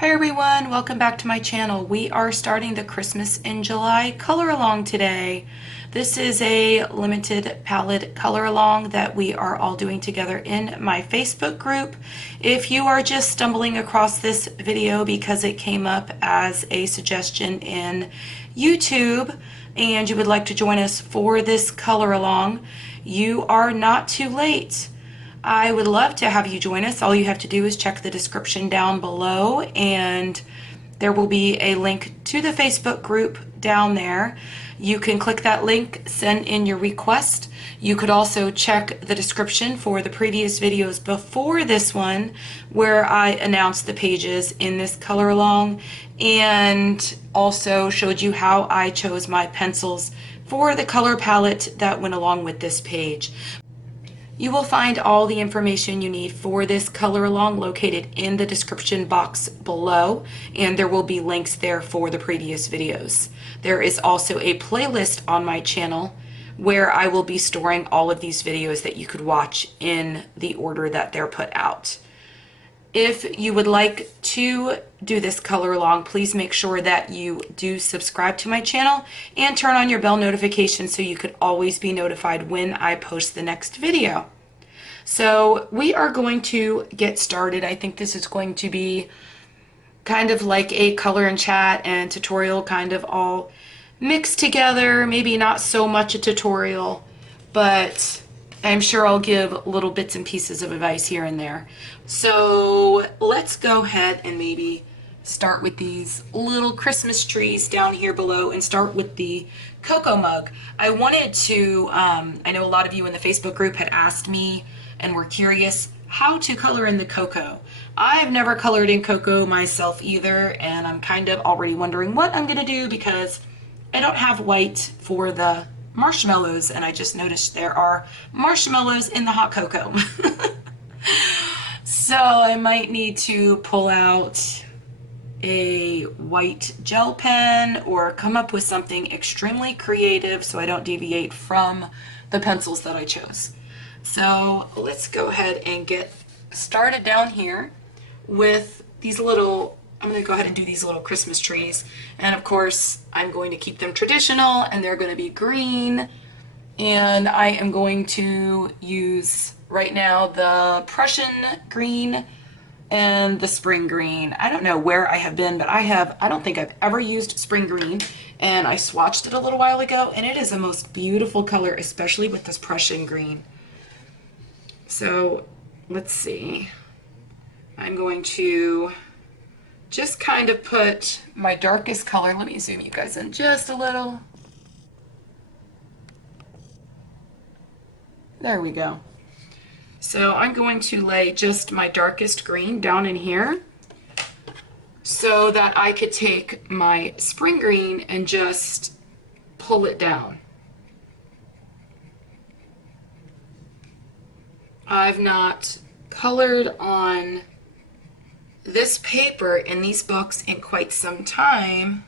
Hi everyone, welcome back to my channel. We are starting the Christmas in July color along today. This is a limited palette color along that we are all doing together in my Facebook group. If you are just stumbling across this video because it came up as a suggestion in YouTube and you would like to join us for this color along, you are not too late. I would love to have you join us. All you have to do is check the description down below and there will be a link to the Facebook group down there. You can click that link, send in your request. You could also check the description for the previous videos before this one where I announced the pages in this color along and also showed you how I chose my pencils for the color palette that went along with this page. You will find all the information you need for this color along located in the description box below, and there will be links there for the previous videos. There is also a playlist on my channel where I will be storing all of these videos that you could watch in the order that they're put out. If you would like to do this color along, please make sure that you do subscribe to my channel and turn on your bell notification so you could always be notified when I post the next video. So we are going to get started. I think this is going to be kind of like a color and chat and tutorial kind of all mixed together. Maybe not so much a tutorial, but I'm sure I'll give little bits and pieces of advice here and there. So let's go ahead and maybe start with these little Christmas trees down here below and start with the cocoa mug. I wanted to, I know a lot of you in the Facebook group had asked me and were curious how to color in the cocoa. I've never colored in cocoa myself either, and I'm kind of already wondering what I'm gonna do because I don't have white for the marshmallows, and I just noticed there are marshmallows in the hot cocoa. So I might need to pull out a white gel pen or come up with something extremely creative so I don't deviate from the pencils that I chose. So let's go ahead and get started down here with these little, I'm going to go ahead and do these little Christmas trees, and of course I'm going to keep them traditional and they're going to be green, and I am going to use right now the Prussian green and the spring green. I don't know where I have been, but I don't think I've ever used spring green, and I swatched it a little while ago and it is the most beautiful color, especially with this Prussian green. So let's see, I'm going to just kind of put my darkest color. Let me zoom you guys in just a little. There we go. So I'm going to lay just my darkest green down in here so that I could take my spring green and just pull it down. I've not colored on this paper in these books in quite some time,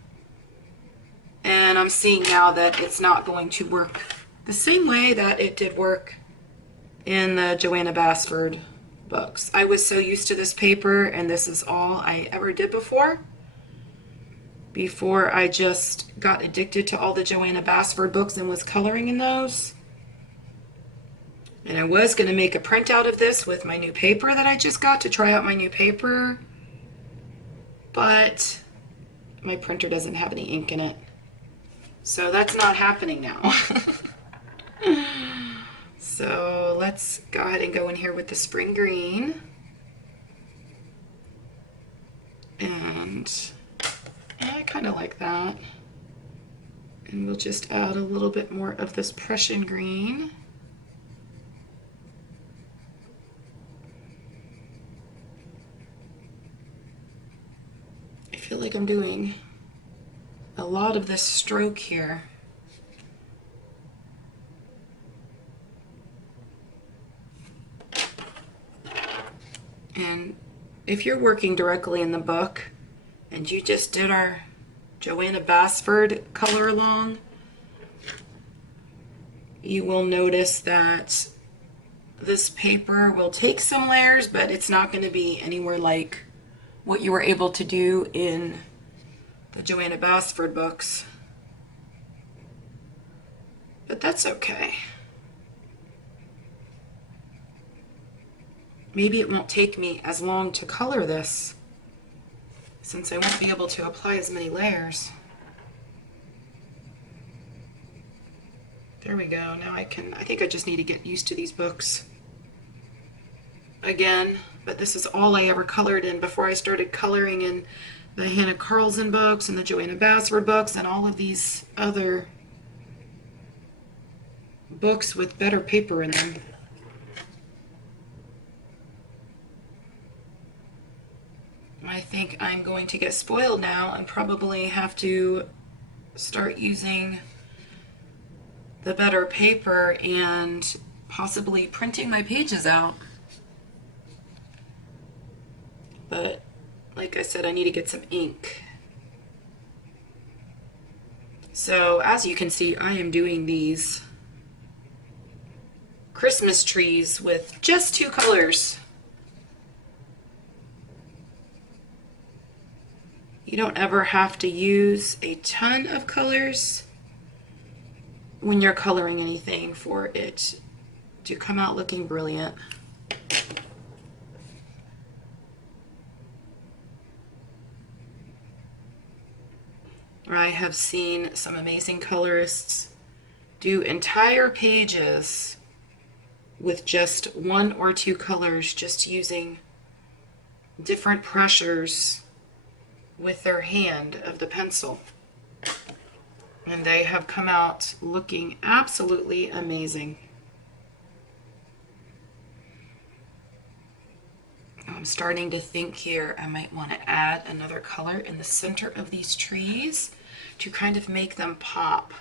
and I'm seeing now that it's not going to work the same way that it did work in the Joanna Basford books. I was so used to this paper, and this is all I ever did before I just got addicted to all the Joanna Basford books and was coloring in those. And I was going to make a printout of this with my new paper that I just got to try out my new paper, but my printer doesn't have any ink in it. So that's not happening now. So let's go ahead and go in here with the spring green. And I kind of like that. And we'll just add a little bit more of this Prussian green. I feel like I'm doing a lot of this stroke here. And if you're working directly in the book and you just did our Joanna Basford color along, you will notice that this paper will take some layers, but it's not going to be anywhere like what you were able to do in the Joanna Basford books. But that's okay. Maybe it won't take me as long to color this, since I won't be able to apply as many layers. There we go. Now I think I just need to get used to these books again. But this is all I ever colored in before I started coloring in the Hannah Carlson books and the Joanna Basford books and all of these other books with better paper in them. I think I'm going to get spoiled now and probably have to start using the better paper and possibly printing my pages out. But like I said, I need to get some ink. So as you can see, I am doing these Christmas trees with just 2 colors. You don't ever have to use a ton of colors when you're coloring anything for it to come out looking brilliant. I have seen some amazing colorists do entire pages with just 1 or 2 colors, just using different pressures with their hand of the pencil. And they have come out looking absolutely amazing. I'm starting to think here I might want to add another color in the center of these trees to kind of make them pop.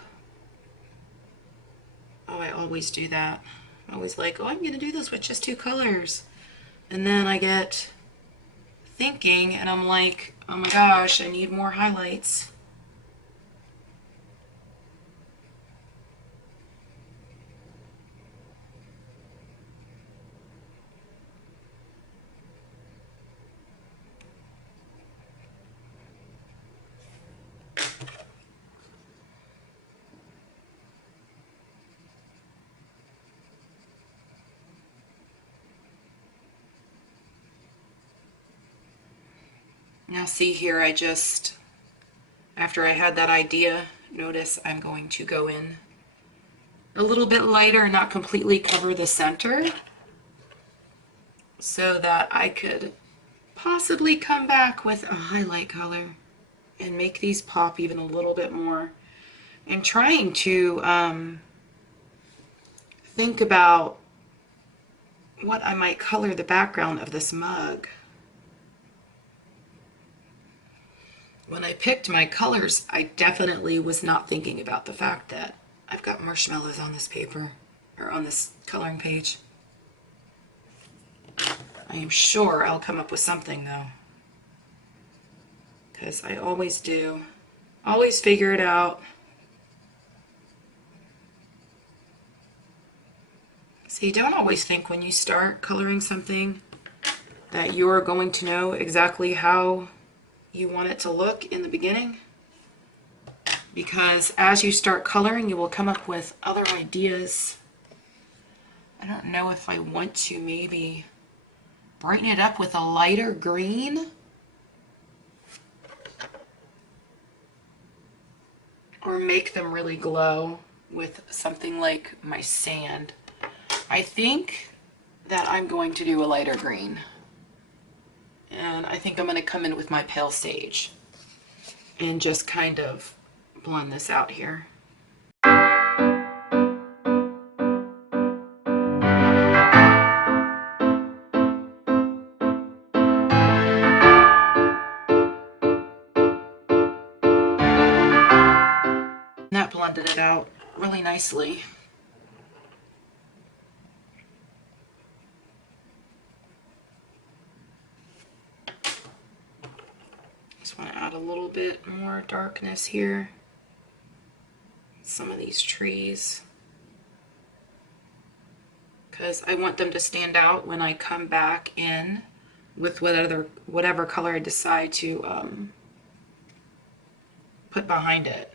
Oh, I always do that. I'm always like, oh, I'm going to do this with just 2 colors. And then I get thinking and I'm like, oh my gosh, I need more highlights. Now see here, after I had that idea, notice I'm going to go in a little bit lighter and not completely cover the center so that I could possibly come back with a highlight color and make these pop even a little bit more. And trying to think about what I might color the background of this mug. When I picked my colors, I definitely was not thinking about the fact that I've got marshmallows on this paper, or on this coloring page. I am sure I'll come up with something though, because I always do. Always figure it out. So you don't always think when you start coloring something that you're going to know exactly how you want it to look in the beginning, because as you start coloring you will come up with other ideas. I don't know if I want to maybe brighten it up with a lighter green or make them really glow with something like my sand. I think that I'm going to do a lighter green. And I think I'm going to come in with my pale sage and just kind of blend this out here. And that blended it out really nicely. Just want to add a little bit more darkness here. Some of these trees, because I want them to stand out when I come back in with whatever color I decide to put behind it.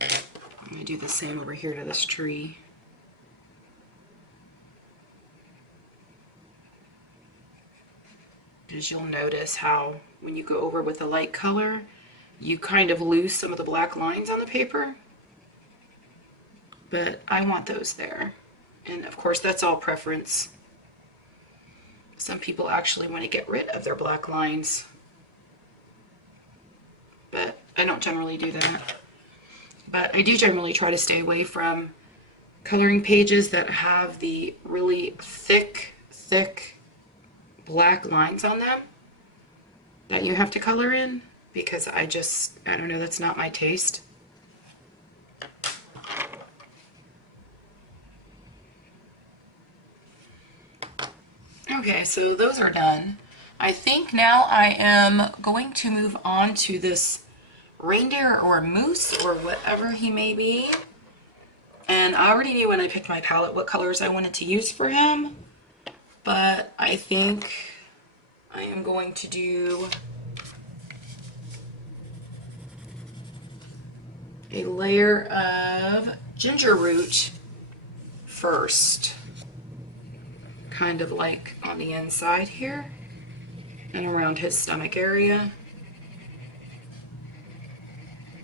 I'm going to do the same over here to this tree. Because you'll notice how when you go over with a light color, you kind of lose some of the black lines on the paper. But I want those there. And of course, that's all preference. Some people actually want to get rid of their black lines. But I don't generally do that. But I do generally try to stay away from coloring pages that have the really thick black lines on them that you have to color in, because I don't know, that's not my taste. Okay, so those are done. I think now I am going to move on to this reindeer or moose or whatever he may be. And I already knew when I picked my palette what colors I wanted to use for him, but I think I am going to do a layer of ginger root first, kind of like on the inside here and around his stomach area.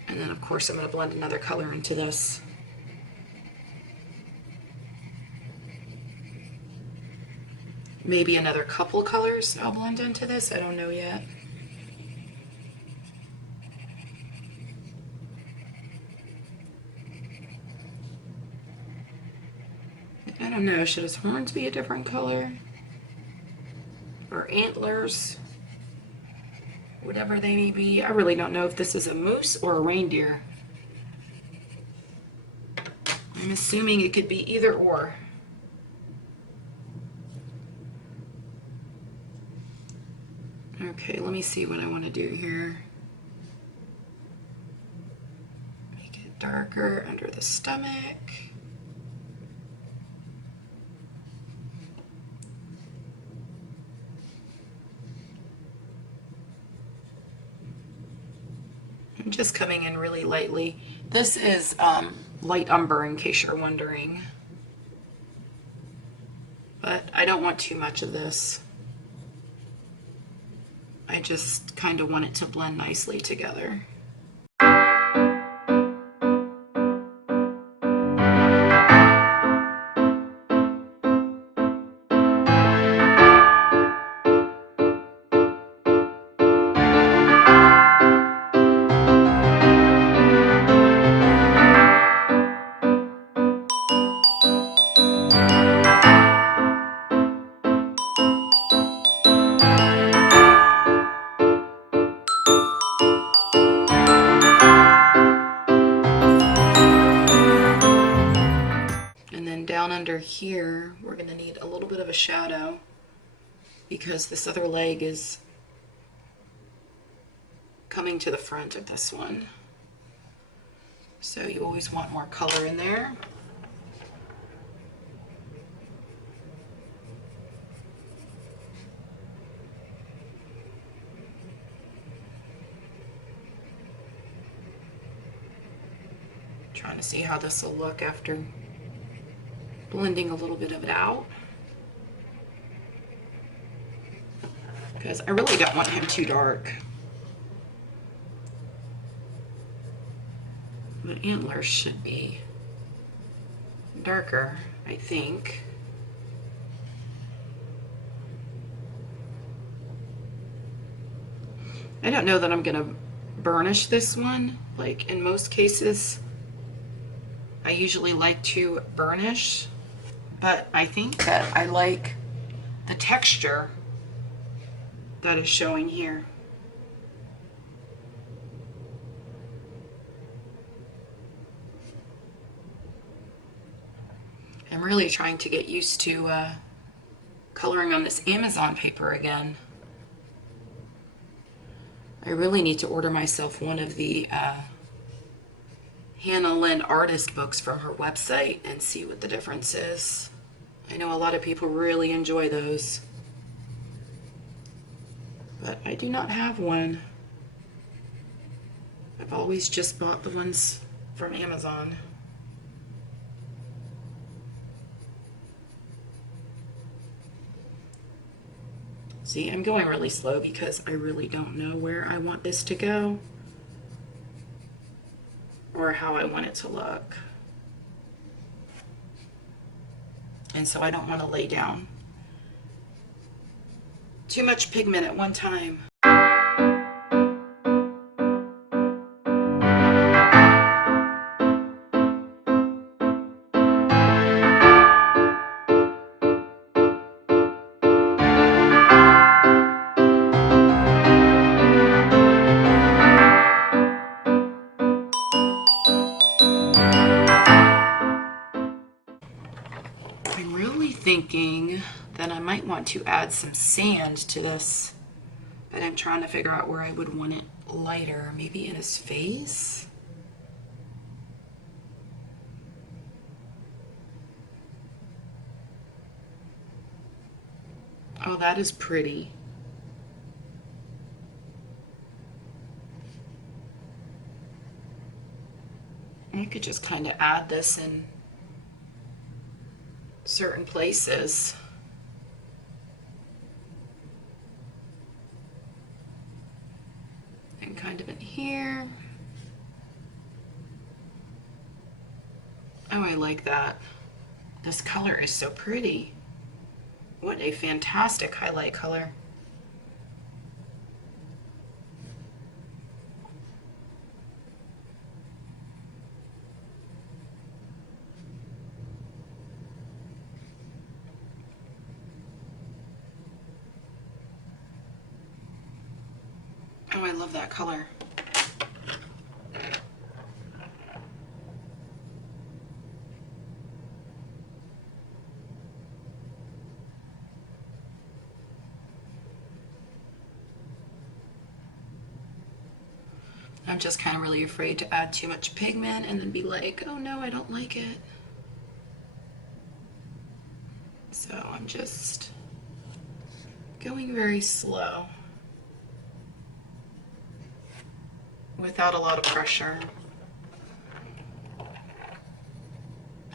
And then of course I'm going to blend another color into this. Maybe another couple colors I'll blend into this, I don't know yet. I don't know, should his horns be a different color? Or antlers? Whatever they may be. I really don't know if this is a moose or a reindeer. I'm assuming it could be either or. Okay, let me see what I want to do here. Make it darker under the stomach. I'm just coming in really lightly. This is light umber, in case you're wondering. But I don't want too much of this. I just kind of want it to blend nicely together. Down under here, we're going to need a little bit of a shadow because this other leg is coming to the front of this one. So you always want more color in there. Trying to see how this will look after blending a little bit of it out, because I really don't want him too dark. But antlers should be darker, I think. I don't know that I'm gonna burnish this one. Like in most cases, I usually like to burnish. But I think that I like the texture that is showing here. I'm really trying to get used to coloring on this Amazon paper again. I really need to order myself one of the Hannah Lynn artist books from her website and see what the difference is. I know a lot of people really enjoy those, but I do not have one. I've always just bought the ones from Amazon. See, I'm going really slow because I really don't know where I want this to go or how I want it to look. And so I don't want to lay down too much pigment at one time. I'm really thinking that I might want to add some sand to this, but I'm trying to figure out where I would want it lighter. Maybe in his face? Oh, that is pretty. I could just kind of add this in certain places. And kind of in here. Oh, I like that. This color is so pretty. What a fantastic highlight color. Oh, I love that color. I'm just kind of really afraid to add too much pigment and then be like, oh no, I don't like it. So I'm just going very slow without a lot of pressure.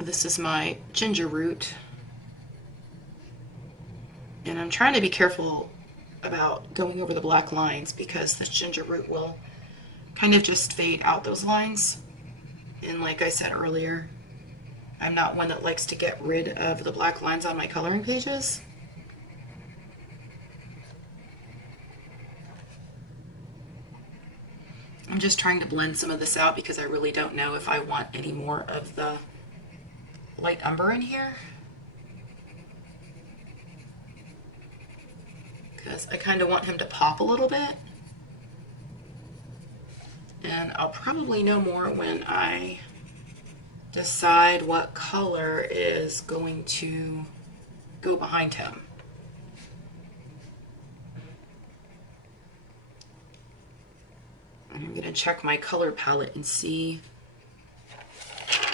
This is my ginger root, and I'm trying to be careful about going over the black lines because this ginger root will kind of just fade out those lines. And like I said earlier, I'm not one that likes to get rid of the black lines on my coloring pages. I'm just trying to blend some of this out because I really don't know if I want any more of the light umber in here. Because I kind of want him to pop a little bit. And I'll probably know more when I decide what color is going to go behind him. I'm going to check my color palette and see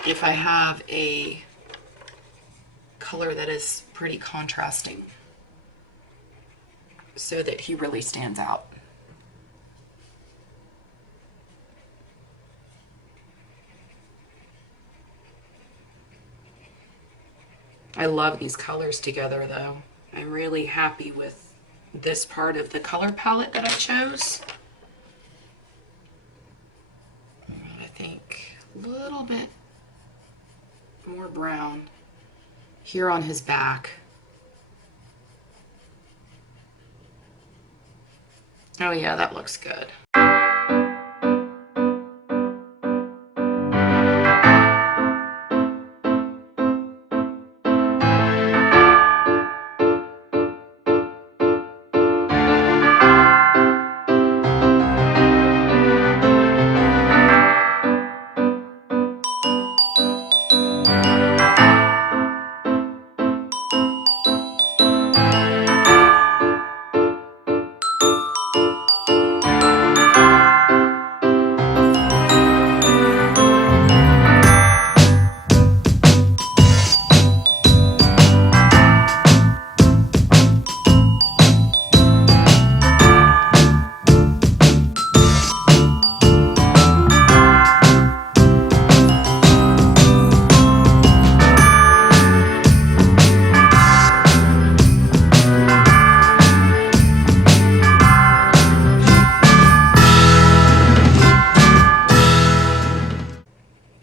if I have a color that is pretty contrasting so that he really stands out. I love these colors together though. I'm really happy with this part of the color palette that I chose. I think a little bit more brown here on his back. Oh yeah, that looks good.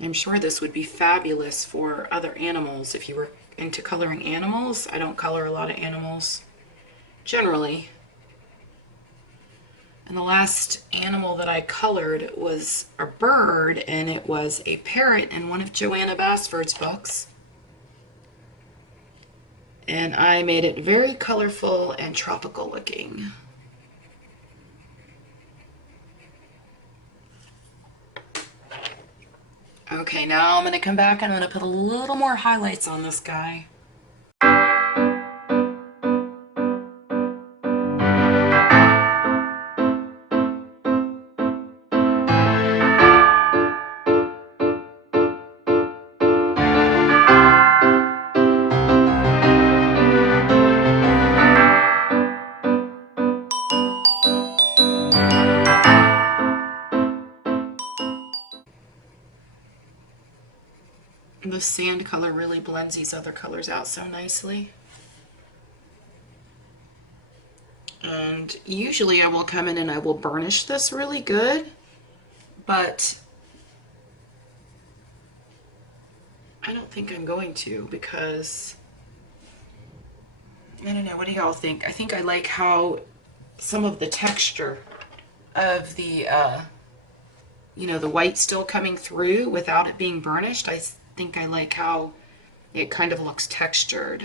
I'm sure this would be fabulous for other animals if you were into coloring animals. I don't color a lot of animals generally. And the last animal that I colored was a bird, and it was a parrot in one of Joanna Basford's books. And I made it very colorful and tropical looking. Okay, now I'm going to come back and I'm going to put a little more highlights on this guy. The sand color really blends these other colors out so nicely. And usually I will come in and I will burnish this really good, but I don't think I'm going to, because I don't know, what do y'all think? I think I like how some of the texture of the the white still coming through without it being burnished. I think I like how it kind of looks textured.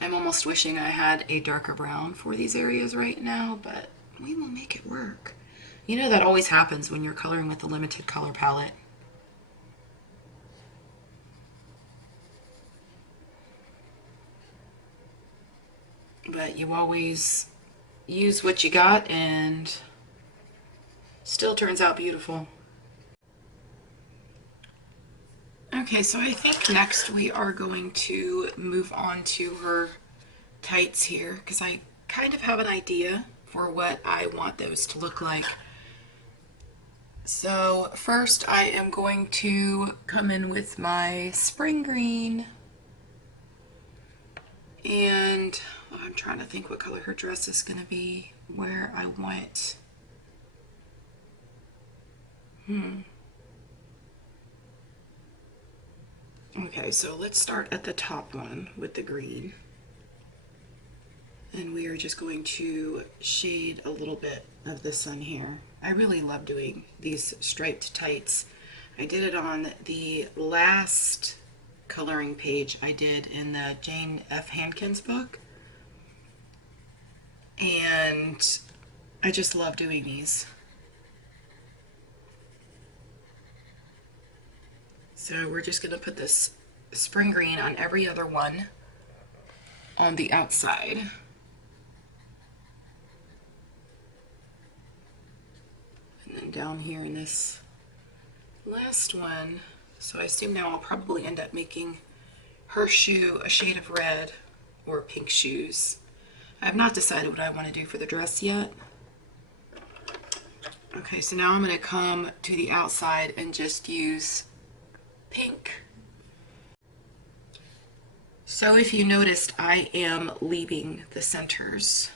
I'm almost wishing I had a darker brown for these areas right now, but we will make it work. You know that always happens when you're coloring with a limited color palette. But you always use what you got and still turns out beautiful. Okay, so I think next we are going to move on to her tights here, because I kind of have an idea for what I want those to look like. So first I am going to come in with my spring green, and I'm trying to think what color her dress is going to be, where I want. Okay, so let's start at the top one with the green. And we are just going to shade a little bit of the sun here. I really love doing these striped tights. I did it on the last coloring page I did in the Jane F. Hankins book. And I just love doing these. So we're just going to put this spring green on every other one on the outside. And then down here in this last one, so I assume now I'll probably end up making her shoe a shade of red or pink shoes. I have not decided what I want to do for the dress yet. Okay, so now I'm going to come to the outside and just use pink. So if you noticed, I am leaving the centers.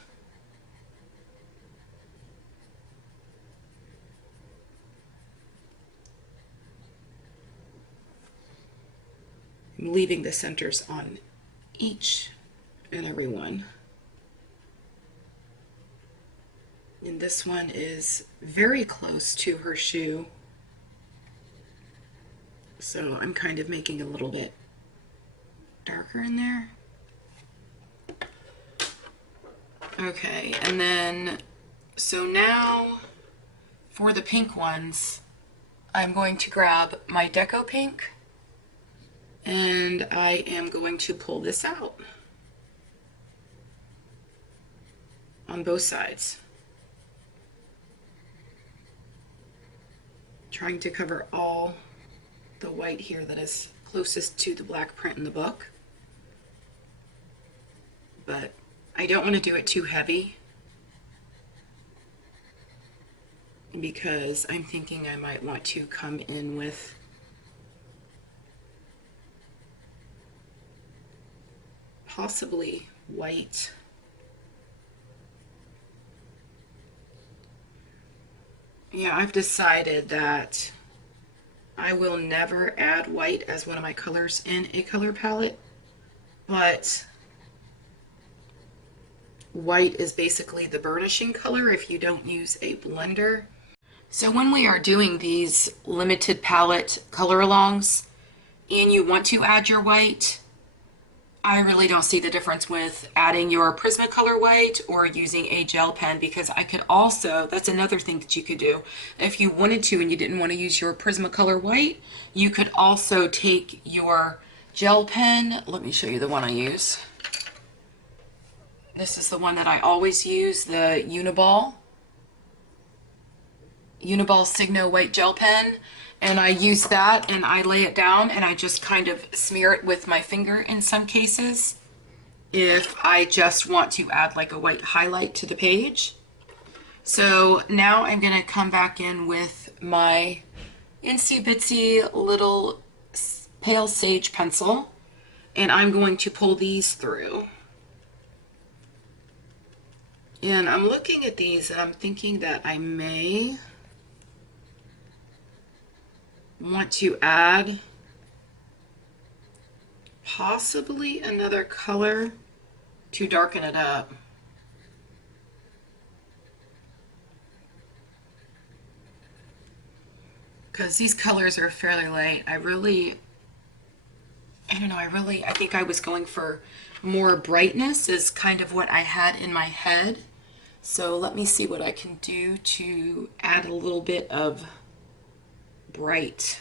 I'm leaving the centers on each and every one. And this one is very close to her shoe. So I'm kind of making a little bit darker in there. Okay, and then, so now for the pink ones, I'm going to grab my Deco Pink and I am going to pull this out on both sides, trying to cover all the white here that is closest to the black print in the book. But I don't want to do it too heavy because I'm thinking I might want to come in with possibly white. Yeah, I've decided that I will never add white as one of my colors in a color palette, but white is basically the burnishing color if you don't use a blender. So when we are doing these limited palette color alongs and you want to add your white, I really don't see the difference with adding your Prismacolor white or using a gel pen, because I could also, that's another thing that you could do. If you wanted to and you didn't want to use your Prismacolor white, you could also take your gel pen. Let me show you the one I use. This is the one that I always use, the Uniball Signo white gel pen. And I use that and I lay it down and I just kind of smear it with my finger in some cases if I just want to add like a white highlight to the page. So now I'm going to come back in with my Itsy Bitsy little pale sage pencil, and I'm going to pull these through. And I'm looking at these and I'm thinking that I may want to add possibly another color to darken it up. Because these colors are fairly light. I don't know, I think I was going for more brightness is kind of what I had in my head. So let me see what I can do to add a little bit of bright.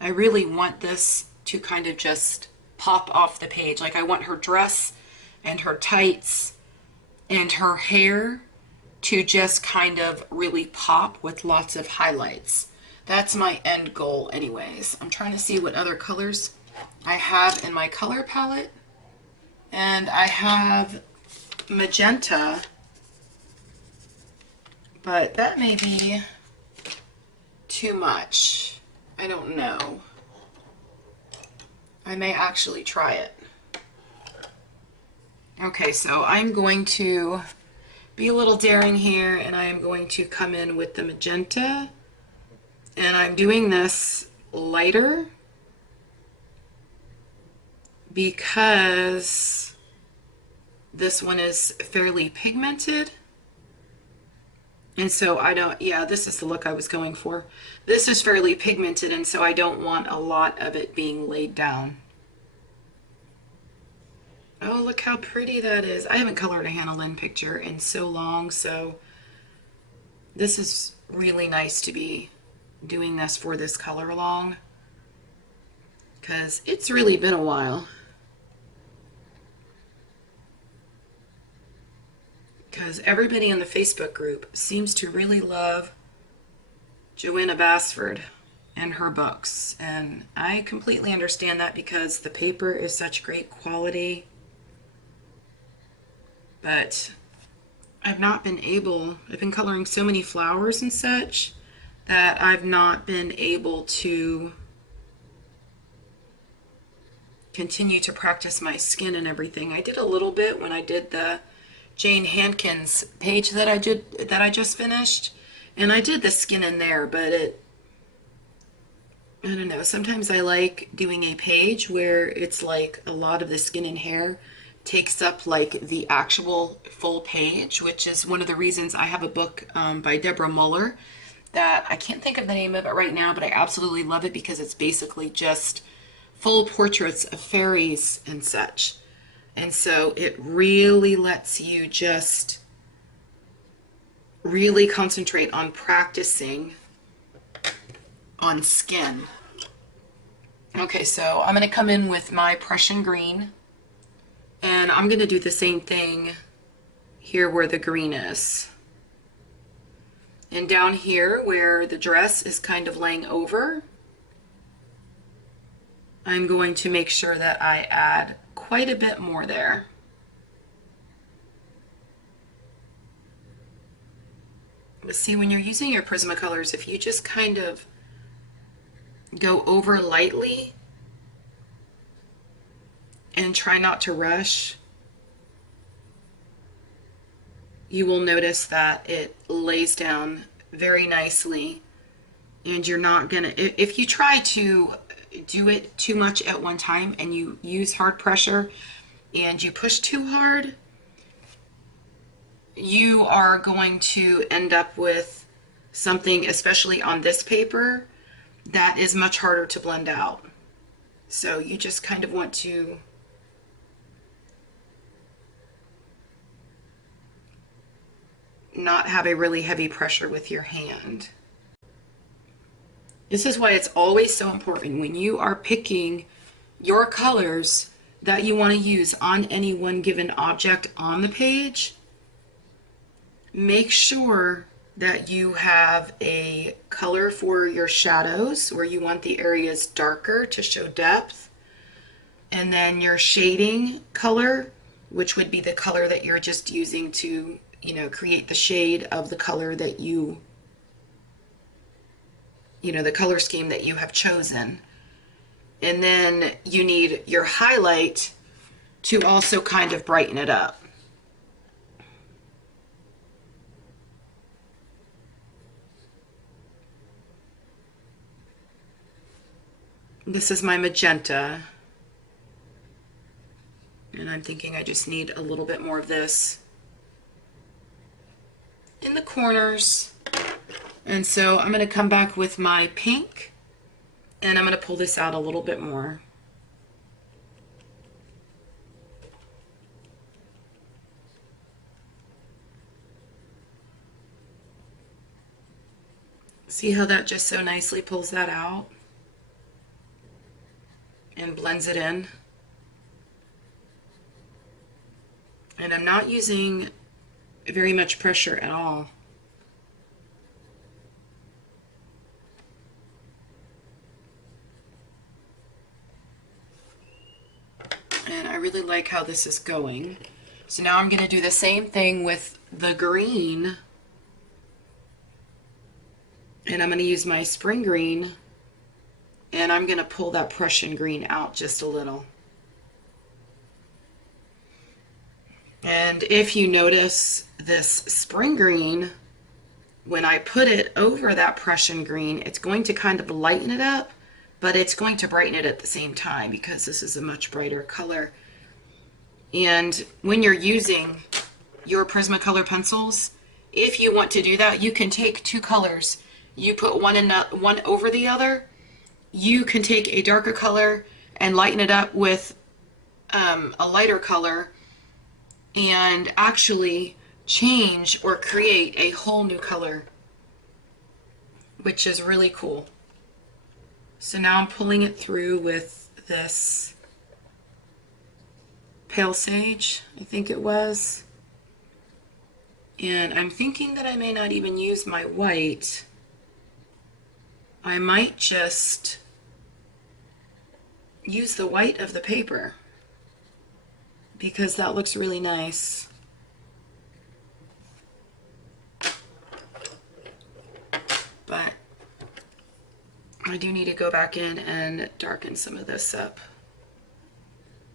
I really want this to kind of just pop off the page. Like I want her dress and her tights and her hair to just kind of really pop with lots of highlights. That's my end goal anyways. I'm trying to see what other colors I have in my color palette. And I have magenta, but that may be too much. I don't know. I may actually try it. Okay, so I'm going to be a little daring here and I am going to come in with the magenta, and I'm doing this lighter because this one is fairly pigmented. And so I don't, yeah, this is the look I was going for. This is fairly pigmented, and so I don't want a lot of it being laid down. Oh, look how pretty that is. I haven't colored a Hannah Lynn picture in so long, so this is really nice to be doing this for this color along, because it's really been a while. Because everybody in the Facebook group seems to really love Joanna Basford and her books, and I completely understand that because the paper is such great quality. But I've been coloring so many flowers and such that I've not been able to continue to practice my skin and everything. I did a little bit when I did the Jane Hankins page that I just finished, and I did the skin in there, but I don't know, sometimes I like doing a page where it's like a lot of the skin and hair takes up like the actual full page, which is one of the reasons I have a book by Deborah Muller that I can't think of the name of it right now, but I absolutely love it because it's basically just full portraits of fairies and such. And so it really lets you just really concentrate on practicing on skin. Okay, so I'm going to come in with my Prussian green, and I'm going to do the same thing here where the green is. And down here where the dress is kind of laying over, I'm going to make sure that I add quite a bit more there. But see, when you're using your Prismacolors, if you just kind of go over lightly, and try not to rush, you will notice that it lays down very nicely. And you're not gonna, if you try to do it too much at one time and you use hard pressure and you push too hard, you are going to end up with something, especially on this paper, that is much harder to blend out. So you just kind of want to not have a really heavy pressure with your hand. This is why it's always so important when you are picking your colors that you want to use on any one given object on the page. Make sure that you have a color for your shadows where you want the areas darker to show depth, and then your shading color, which would be the color that you're just using to, create the shade of the color that the color scheme that you have chosen. And then you need your highlight to also kind of brighten it up. This is my magenta, and I'm thinking I just need a little bit more of this in the corners. And so I'm going to come back with my pink, and I'm going to pull this out a little bit more. See how that just so nicely pulls that out and blends it in? And I'm not using very much pressure at all. And I really like how this is going. So now I'm going to do the same thing with the green. And I'm going to use my spring green, and I'm going to pull that Prussian green out just a little. And if you notice this spring green, when I put it over that Prussian green, it's going to kind of lighten it up, but it's going to brighten it at the same time because this is a much brighter color. And when you're using your Prismacolor pencils, if you want to do that, you can take two colors. You put one over the other. You can take a darker color and lighten it up with a lighter color and actually change or create a whole new color, which is really cool. So now I'm pulling it through with this pale sage, I think it was. And I'm thinking that I may not even use my white. I might just use the white of the paper because that looks really nice. But I do need to go back in and darken some of this up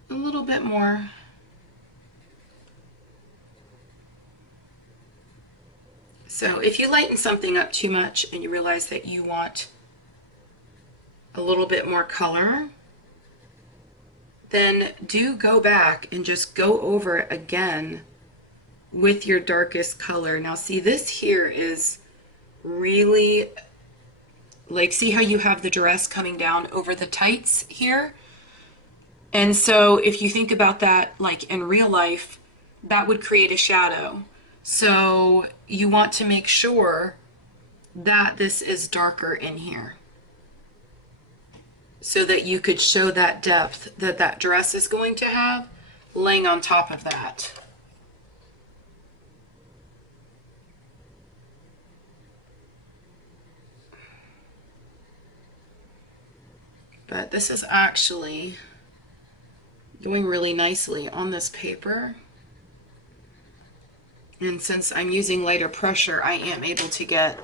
a little bit more. So if you lighten something up too much and you realize that you want a little bit more color, then do go back and just go over it again with your darkest color. Now see, this here is really, like, see how you have the dress coming down over the tights here? And so if you think about that, like in real life, that would create a shadow. So you want to make sure that this is darker in here so that you could show that depth that that dress is going to have laying on top of that. But this is actually going really nicely on this paper. And since I'm using lighter pressure, I am able to get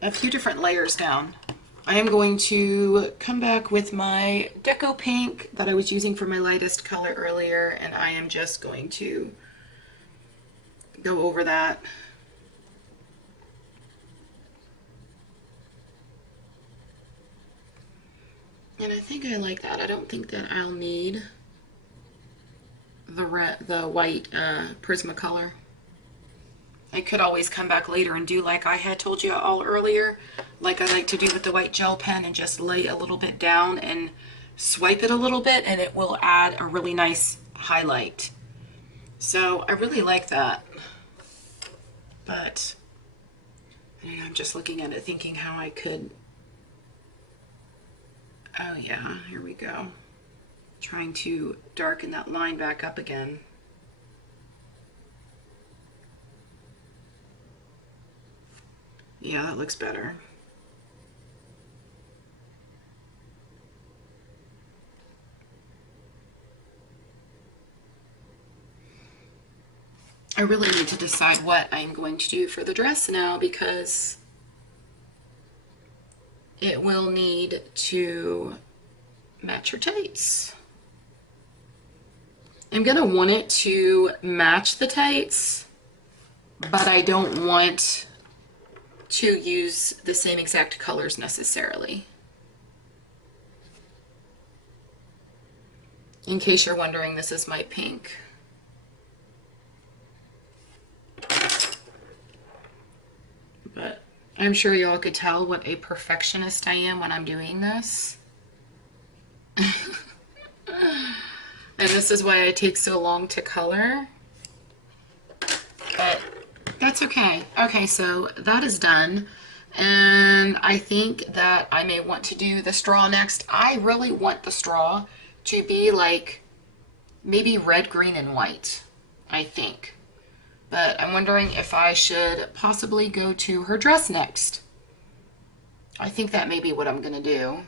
a few different layers down. I am going to come back with my Deco Pink that I was using for my lightest color earlier, and I am just going to go over that. And I think I like that. I don't think that I'll need the white Prismacolor. I could always come back later and do like I had told you all earlier, like I like to do with the white gel pen, and just lay a little bit down and swipe it a little bit, and it will add a really nice highlight. So I really like that. But I'm just looking at it thinking how I could, oh yeah, here we go. Trying to darken that line back up again. Yeah, that looks better. I really need to decide what I'm going to do for the dress now, because it will need to match her tights. I'm gonna want it to match the tights, but I don't want to use the same exact colors necessarily. In case you're wondering, this is my pink. But I'm sure y'all could tell what a perfectionist I am when I'm doing this. And this is why it takes so long to color. But that's okay. Okay, so that is done. And I think that I may want to do the straw next. I really want the straw to be like maybe red, green, and white, I think. But I'm wondering if I should possibly go to her dress next. I think that may be what I'm gonna do.